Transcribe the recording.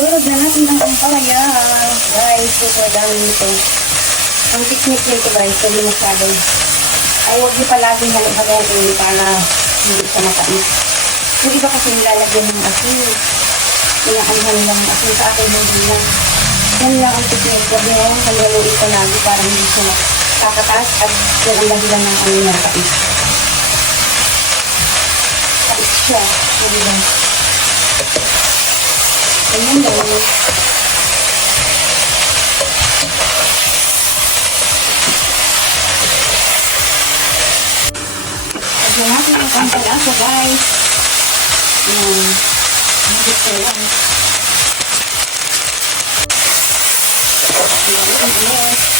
Durog na natin ang ampalaya. Guys, super dami nito. Ang technique nito guys, hindi masyado. Ay, huwag niyo palaging halo-haloin para hindi siya matais. Yung iba kasi nilalagyan ng asin. Inaanhan lang ng asin sa akin hindi lang. Yan lang ang technique. Huwag niyo halo-haloin ko lagi para hindi siya nakakatas at yan ang dahilan ng ano na tais. Tais siya. Diba? Ayan daw. Lagyan natin ang pampalasa guys. Ayan. Higit ko lang. Ayan.